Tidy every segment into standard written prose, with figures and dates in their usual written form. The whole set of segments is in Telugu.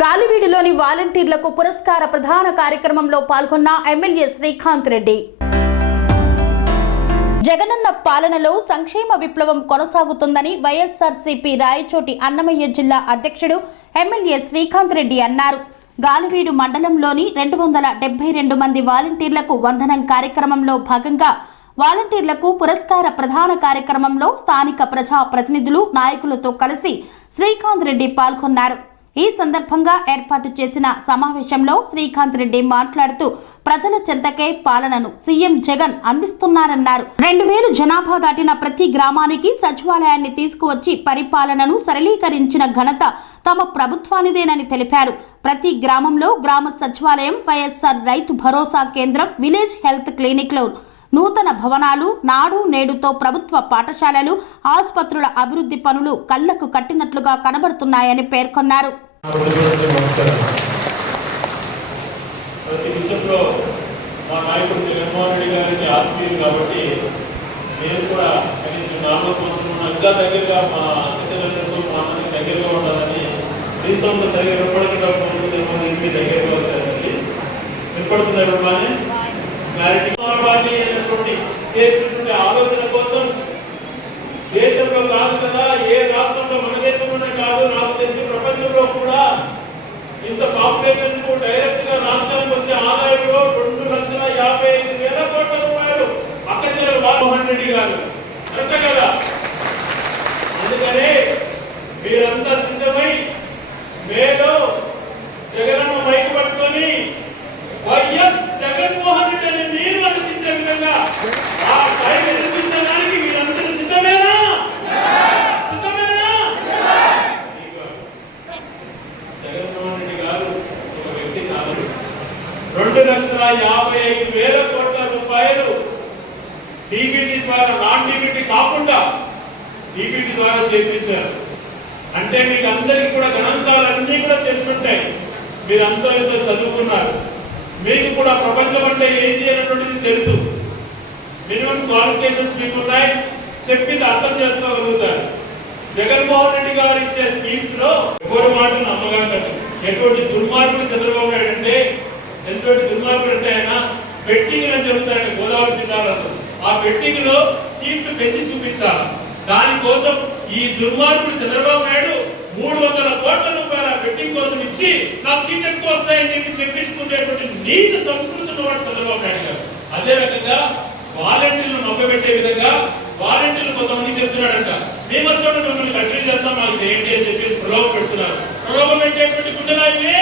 గాలివీడులోని వాలంటీర్లకు పురస్కార ప్రధాన కార్యక్రమంలో పాల్గొన్న ఎమ్మెల్యే శ్రీకాంత్ రెడ్డి. జగనన్న పాలనలో సంక్షేమ విప్లవం కొనసాగుతుందని వైఎస్ఆర్సీపీ రాయచోటి అన్నమయ్య జిల్లా అధ్యక్షుడు ఎమ్మెల్యే శ్రీకాంత్ రెడ్డి అన్నారు. గాలివీడు మండలంలోని 272 మంది వాలంటీర్లకు వందనం కార్యక్రమంలో భాగంగా వాలంటీర్లకు పురస్కార ప్రధాన కార్యక్రమంలో స్థానిక ప్రజా ప్రతినిధులు నాయకులతో కలిసి శ్రీకాంత్ రెడ్డి పాల్గొన్నారు. ఈ సందర్భంగా ఏర్పాటు చేసిన సమావేశంలో శ్రీకాంత్ రెడ్డి మాట్లాడుతూ ప్రజల చెంతకే పాలనను సీఎం జగన్ అందిస్తున్నారన్నారు. 2000 జనాభా దాటిన ప్రతి గ్రామానికి సచివాలయాన్ని తీసుకువచ్చి పరిపాలనను సరళీకరించిన ఘనత తమ ప్రభుత్వానిదేనని తెలిపారు. ప్రతి గ్రామంలో గ్రామ సచివాలయం, వైఎస్ఆర్ రైతు భరోసా కేంద్రం, విలేజ్ హెల్త్ క్లినిక్లు, నూతన భవనాలు, నాడు నేడుతో ప్రభుత్వ పాఠశాలలు, ఆసుపత్రుల అభివృద్ధి పనులు కళ్లకు కట్టినట్లుగా కనబడుతున్నాయని పేర్కొన్నారు. చేసినటువంటి ఆలోచన కోసం దేశంలో కాదు కదా, ఏ రాష్ట్రంలో, మన దేశంలోనే కాదు, నాకు తెలిసి ప్రపంచంలో కూడా ఇంత పాపులేషన్ కు డైరెక్ట్ గా రాష్ట్రానికి వచ్చే ఆదాయంలో 2,55,000 కోట్ల రూపాయలు అక్కచెల్లెలు మోహన్ రెడ్డి గారు. కరెక్ట్ కదా? అందుకనే మీరంతా సిద్ధమై మేలో జగనన్న మైకు పట్టుకొని వైఎస్ జగన్మోహన్ రెడ్డి అని మీరు అనిపించే విధంగా ఆ టైం ఎదుర్కొనడానికి మీరందరూ సిద్ధమేనా? సిద్ధమేనా? జగన్మోహన్ రెడ్డి గారు ఒక వ్యక్తి కాదు. 2,55,000 కోట్ల రూపాయలు డీబీటీ ద్వారా, నాన్ డీబీటీ కాకుండా డీబీటీ ద్వారా చేయించారు. అంటే మీకు అందరికీ కూడా గణాంకాలన్నీ కూడా తెలుసుంటాయి. మీరు అంతా ఎంతో చదువుకున్నారు. మీకు కూడా ప్రపంచం అంటే ఏంటి అనేటువంటిది తెలుసు. మినిమం క్వాలిఫికేషన్స్ మీకు ఉన్నాయి. చెప్పింది అర్థం చేసుకోగలుగుతారు. జగన్మోహన్ రెడ్డి గారు ఇచ్చే స్కీమ్స్ లో ఎవరి మాటను నమ్మకండి. ఎటువంటి దుర్మార్గుడు చంద్రబాబు నాయుడు అంటే, ఎంతటి దుర్మార్గుడు అంటే ఆయన బెట్టింగ్ అని చెబుతాడు గోదావరి జిల్లాలో. ఆ బెట్టింగ్ లో సీట్లు పెంచి చూపించాలి. దానికోసం ఈ దుర్మార్గుడు చంద్రబాబు నాయుడు 300 కోట్ల రూపాయల బెట్టింగ్ కోసం ఇచ్చి నాకు సీట్లు ఎక్కువ వస్తాయని చెప్పించుకునేటువంటి నీచ సంస్కృతి ఉన్నవాడు చంద్రబాబు నాయుడు గారు. అదే రకంగా వాలంటీర్లు నొక్కబెట్టే విధంగా వాలంటీర్లు కొంతమంది చెప్తున్నాడంట, మేము వస్తాడు మిమ్మల్ని కంటిన్యూ చేస్తాం, మాకు చేయండి అని చెప్పి ప్రలోభ పెడుతున్నారు. ప్రలోభం పెట్టేటువంటి గుండెలా ఇవి,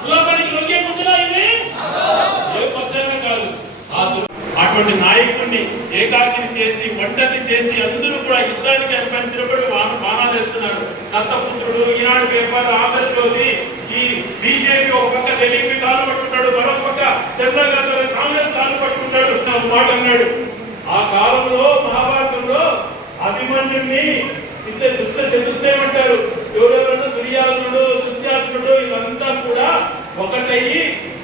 ప్రలోభానికి లొంగే గుండెలా ఇవి ఏ పసైనా కాదు. అటువంటి నాయకుడిని ఏకాకిని చేసి, ఒంటరిని చేసి, అందరూ కూడా యుద్ధానికి అనిపించినప్పుడు బాణాలు వేస్తున్నారు. దత్తపుత్రుడు, ఈనాడు పేపర్, ఆంధ్రజ్యోతి, ఈ బీజేపీ ఒక పక్క ఢిల్లీ కాలు పట్టుకుంటాడు, మరొక పక్క చంద్రబాబు కాంగ్రెస్ కాలు పట్టుకుంటాడు. మాట అన్నాడు, ఆ కాలంలో మహాభారతంలో అభిమన్యుడిని దుష్ట చతుష్టయమంటారు. ఎవరెవరన్నా దుర్యాధనుడు, దుశ్శాసనుడు ఇవంతా కూడా ఒకటయ్యి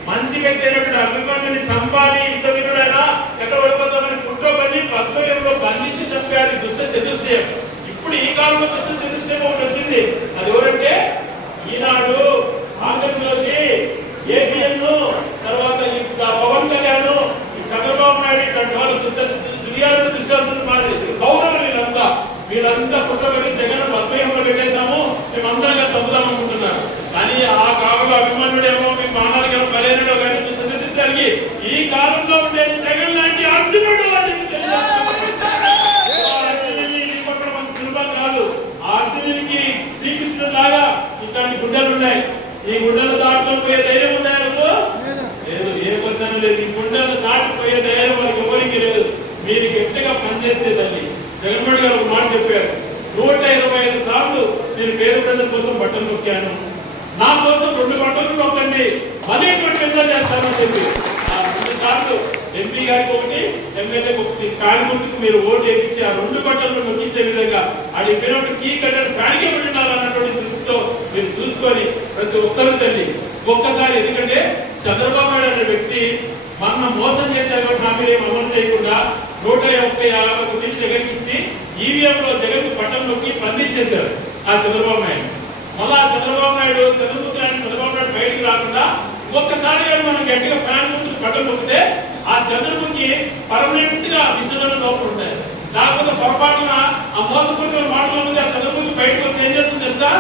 మంచి వ్యక్తి అయినటువంటి అభిమన్యుని చంపాలి, ఇంత వీరుడైనా ఎక్కడ ఓడిపోతామని కుట్రపల్లి పద్మవ్యంలో బంధించి చంపారు. దుష్ట చతుష్టయం. ఇప్పుడు ఈ కాలంలో దుష్ట చతుష్టయం ఒకటి వచ్చింది. అది ఎవరంటే ఈనాడు, ఆంధ్రజ్యోతి, ఏపీఎన్, తర్వాత పవన్ కళ్యాణ్, చంద్రబాబు నాయుడు, ఇట్లాంటి వాళ్ళు దుర్యాధనుడు, దుశ్శాసనుడు మాదిరి కౌరవులు వీళ్ళంతా కుట్రపల్లి జగన్ పద్మవ్యంలో పెట్టేశాము, మేమందరం కలిసి చంపుదాం అనుకుంటున్నారు. కానీ ఆ కాలంలో అభిమన్యుడేమో మీ బాణాలకి బలైనడో కానీ దుష్టానికి ఈ కాలంలో ఉండేది జగన్ లాంటి అర్జునుడు. సులభం కాదు. ఆ అర్జునుడికి శ్రీకృష్ణుడు లాగా ఇట్లాంటి గుండెలు ఉన్నాయి. ఈ గుండెలు దాటుకొని పోయే ధైర్యం ఉన్నాయనుకో లేదు, ఏ క్వశ్చన్ లేదు. ఈ గుండెలు దాటిపోయే ధైర్యం వాళ్ళకి ఎవరికి లేదు. మీరు గట్టిగా పనిచేస్తే తల్లి. జగన్మోహన్ గారు ఒక మాట చెప్పారు, 125 సార్లు నేను పేద ప్రజల కోసం బట్టలు నొక్కాను, నా కోసం 2 బట్టలు నొక్కండి, అనేటువంటి ఎంజాయ్ చేస్తానని చెప్పి 2 సార్లు ఎంపీ గారికి ఒకటి, ఎమ్మెల్యేకి ఒకటి ఫ్యాన్ గుర్తుకు మీరు ఓటు వేయించి ఆ 2 బట్టలను నొక్కించే విధంగా అది పిల్లలు కీ కట్టని ఫ్యాన్కే పెట్టినారన్నటువంటి దృష్టితో మీరు చూసుకొని ప్రతి ఒక్కరు తల్లి ఒక్కసారి. ఎందుకంటే చంద్రబాబు నాయుడు అనే వ్యక్తి మన మోసం చేశారు, హామీలు ఏమి అమలు చేయకుండా 150 సీట్లు జగన్కి ఇచ్చి ఈవీఎంలో జగన్ బట్టలు నొక్కి బంధించేశారు ఆ చంద్రబాబు నాయుడు. మళ్ళా చంద్రబాబు నాయుడు చంద్రబాబు కాకుండా ఒక్కసారి మనం గట్టిగా ఫ్యాన్ ముందు బట్టలు నొక్కితే ఆ చంద్రముఖి పర్మనెంట్ గా విషయంలో లోపల ఉంటాయి. లేకపోతే పొరపాటున ఆ మోసపూరిత మాటల మీద ఆ చంద్రముఖి బయటకు వస్తే ఏం చేస్తుంది తెలుసా?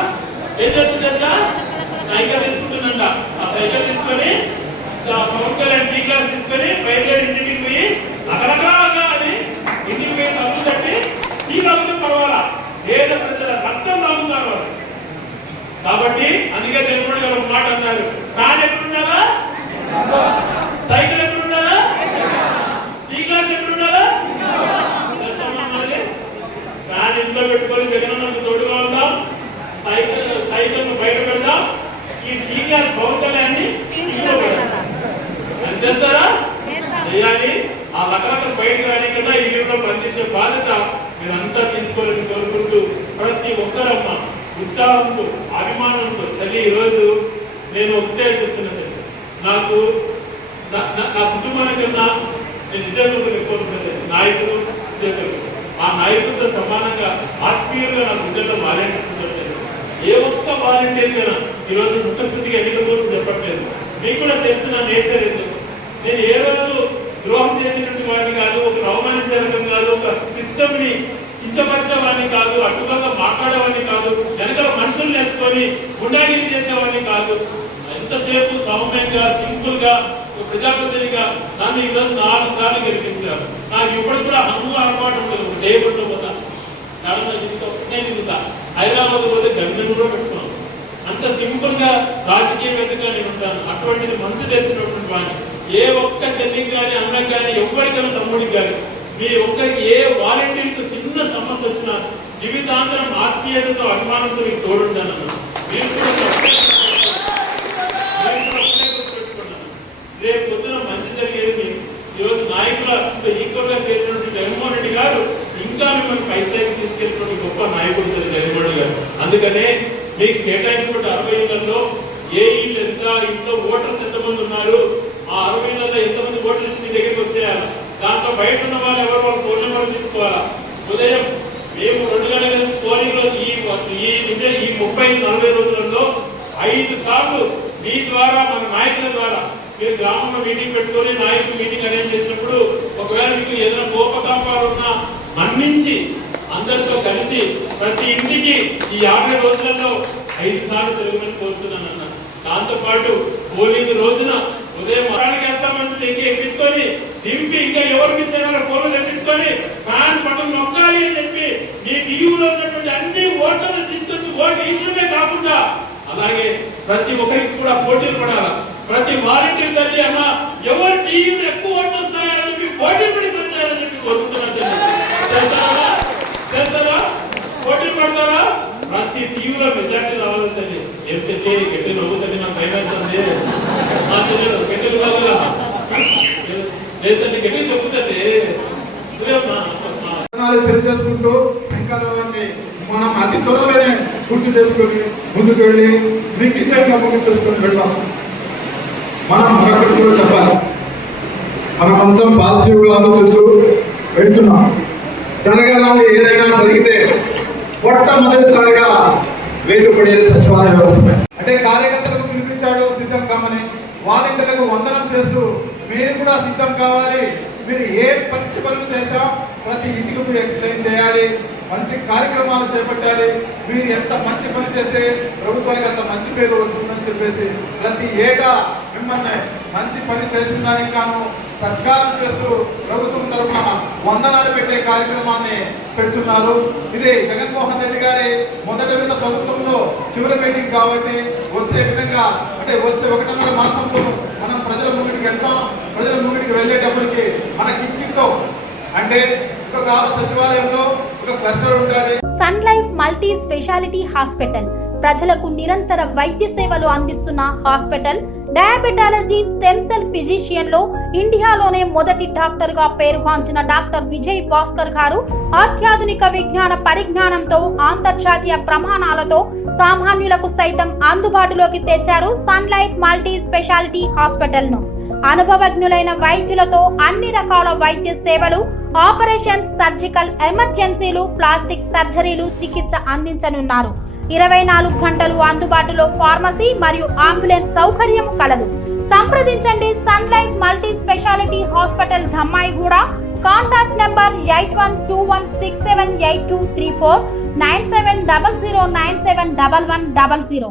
సైకిల్ తీసుకుంటుందంట. ఆ సైకిల్ తీసుకొని పవన్ కళ్యాణ్ టీ క్లాస్ తీసుకొని బయలుదేరి ఇంటికి పోయి అకరకరాగా అది ఇంటికి పోయి తప్పు తట్టి టీ తాగితే పర్వాలా, పేద ప్రజల రక్తం తాగుతారు వాళ్ళు. కాబట్టి అందుకే తెలుగుడు గారు ఒక మాట అన్నారు, ఫ్యాన్ ఎక్కడుండాలా, సైకిల్ ఎక్కడుండాలా, టీ క్లాస్ ఎక్కడుండాలా. ఫ్యాన్ ఇంట్లో పెట్టుకొని జగనన్నకు తోడుగా ఉందాం, సైకిల్ బయట పెడదాం, ఈ టీ క్లాస్ పవన్ కళ్యాణ్ని చేస్తారా చేయాలి. ఆ రకరకాల బయటకు రానికన్నా ఈ ఊరిలో బంధించే బాధ్యత మీరంతా తీసుకోవాలని కోరుకుంటూ ప్రతి ఒక్కరమ్మ ఉత్సాహంతో అభిమానంతో తల్లి ఈరోజు నేను ఒకటే చెప్తున్నది, నాకు నా కుటుంబానికి కన్నా నేను నిజంగా కోరుకున్నది నాయకులు సేవకులు. ఆ నాయకులతో సమానంగా ఆత్మీయులుగా నా గుండెల్లో వాలంటీర్లు. ఏ ఒక్క వాలంటీర్ కన్నా ఈరోజు ముఖస్థితికి ఎన్నికల కోసం చెప్పట్లేదు. మీకు కూడా తెలిసిన నేచర్ ఎందుకు, నేను ఏ రోజు ద్రోహం చేసినట్టు వాడిని కాదు, ఒక అవమానించే రకం కాదు, ఒక సిస్టమ్ ని కించపరిచేవాడిని కాదు, అడ్డుగా మాట్లాడేవాడిని కాదు, వెనకాల మనుషులు వేసుకొని గుండాగిరి చేసేవాడిని కాదు. ఎంతసేపు సౌమ్యంగా సింపుల్ గా ప్రజాప్రతినిధిగా నన్ను ఈరోజు 4 సార్లు గెలిపించారు. నాకు ఇప్పుడు కూడా అలవాటు ఉండదు. లేబర్లో పోతా, నేను దిగుతా, హైదరాబాద్ పోతే గమ్యం కూడా పెట్టుకున్నాను. అంత సింపుల్ గా రాజకీయవేత్తగా నేను ఉంటాను. అటువంటిది మనసు తెలిసినటువంటి వాడిని ఏ ఒక్క చెల్లికి కానీ అన్నకి కానీ ఎవరికైనా తమ్ముడికి కానీ మీ ఒక్కరికి ఏ వాలంటీర్తో చిన్న సమస్య వచ్చినా జీవితాంతరం ఆత్మీయతతో అభిమానంతో మీకు తోడుంటాను. మీరు కూడా రేపు పొద్దున మంచి జరిగేది ఈరోజు నాయకులతో ఈక్వల్ గా చేసినటువంటి జగన్మోహన్ రెడ్డి గారు ఇంకా మిమ్మల్ని పై స్థాయికి తీసుకెళ్ళినటువంటి గొప్ప నాయకుడు జగన్మోహన్ రెడ్డి గారు. అందుకనే మీకు కేటాయించిన 60 ఇళ్లలో ఏ ఇల్లు ఎంత, ఇంట్లో ఓటర్స్ ఎంతమంది ఉన్నారు, ఆ 60 ఇళ్లలో ఎంతమంది ఓటర్స్ మీ దగ్గరికి వచ్చేయాలి, దాంట్లో బయట ఉన్న వాళ్ళు ఎవరు వాళ్ళ ఫోన్ నెంబర్ తీసుకోవాలా. ఉదయం మేము 2 గంటల పోలింగ్ లో ఈ 30-40 రోజులలో 5 సార్లు మీ ద్వారా మన నాయకుల ద్వారా మీరు గ్రామంలో మీటింగ్ పెట్టుకొని నాయకులు మీటింగ్ అరేంజ్ చేసినప్పుడు ఒకవేళ మీకు ఏదైనా కోపతాపాలు ఉన్నా మన్నించి అందరితో కలిసి ప్రతి ఇంటికి ఈ 50 రోజులలో 5 సార్లు తిరగమని కోరుతున్నానన్న. దాంతో పాటు పోలింగ్ రోజున ఉదయం మరానికి వేస్తామని తెగి ఎక్కించుకొని దింపి ఇంకా ఎవరు మిస్ అయినా ఫోన్లు తెప్పించుకొని ఫ్యాన్ బటన్ నొక్కాలి అని చెప్పి మీ టీవీలో ఉన్నటువంటి అన్ని ఓట్లను తీసుకొచ్చి ఓటు వేయడమే కాకుండా అలాగే ప్రతి ఒక్కరికి కూడా పోటీలు పడాలి. ప్రతి వాలంటీర్ తల్లి అన్న ఎవరు టీవీలో ఎక్కువ ఓట్లు వస్తాయని చెప్పి పోటీ పడి పడతారని చెప్పి కోరుకుంటున్నాను. చేస్తారా? పోటీలు పడతారా? ప్రతి టీవీలో మెజార్టీ రావాలని తల్లి. ఏం చెప్పి గట్టి నవ్వుతుంది, నాకు భయం వేస్తుంది. మా చెల్లెలు గట్టి బాగా లేదండి, గట్టి చెప్పుతుంది. తెలియజేసుకుంటూ శంకరరావాన్ని మనం అతి త్వరలోనే పూర్తి చేసుకొని ముందుకు వెళ్ళి మీకు ఇచ్చేట్లా ముందుకు చేసుకొని వెళ్దాం. మనం మరొకటి కూడా చెప్పాలి, మనమంతా పాజిటివ్గా ఆలోచిస్తూ వెళ్తున్నాం. జనగణన ఏదైనా జరిగితే మొట్టమొదటిసారిగా వేటు పడేది సచివాలయ వ్యవస్థ. అంటే కార్యకర్తలకు పిలిపించాడు సిద్ధం కామని, వాలంటీర్లకు వందనం చేస్తూ మీరు కూడా సిద్ధం కావాలి, మీరు ఏ మంచి పనులు చేసాం ప్రతి ఇంటికి మీరు ఎక్స్ప్లెయిన్ చేయాలి, మంచి కార్యక్రమాలు చేపట్టాలి, మీరు ఎంత మంచి పని చేస్తే ప్రభుత్వానికి అంత మంచి పేరు వస్తుందని చెప్పేసి ప్రతి ఏటా మిమ్మల్ని మంచి పని చేసిన దానికి గాను సత్కారం చేస్తూ ప్రభుత్వం తరఫున వందనాలు పెట్టే కార్యక్రమాన్ని పెడుతున్నారు. ఇది జగన్మోహన్ రెడ్డి గారి మొదటి మీద ప్రభుత్వంలో చివరి మీటింగ్ కాబట్టి వచ్చే విధంగా అంటే వచ్చే 1.5 మాసంలో మనం ప్రజల ముంగిటికి వెళ్తాం. ప్రజల ముంగిటికి వెళ్ళేటప్పటికి మన కిక్కితో అంటే ఒక గ్రామ సచివాలయంలో ఒక క్లస్టర్ ఉంటుంది. Sun life multi speciality hospital ప్రజలకు నిరంతర వైద్య సేవలు అందిస్తున్న hospital. Diabetology, stem cell physician లో ఇండియాలోనే మొదటి డాక్టర్ గా పేరుగాంచిన డాక్టర్ విజయ్ భాస్కర్ గారు అత్యాధునిక విజ్ఞాన పరిజ్ఞానంతో అంతర్జాతీయ ప్రమాణాలతో సామాన్యులకు సైతం అందుబాటులోకి తెచ్చారు sun life multi speciality hospital ను. అనుభవజ్ఞులైన వైద్యులతో అన్ని రకాల వైద్య సేవలు, ఆపరేషన్స్, సర్జికల్ ఎమర్జెన్సీలు, ప్లాస్టిక్ సర్జరీలు, చికిత్స అందించనున్నారు. 24 గంటలు అందుబాటులో ఫార్మసీ మరియు అంబులెన్స్ సౌకర్యం కలదు. సంప్రదించండి sun life multi speciality hospital Dhammaiguda. Contact number 8121678234 9700971100.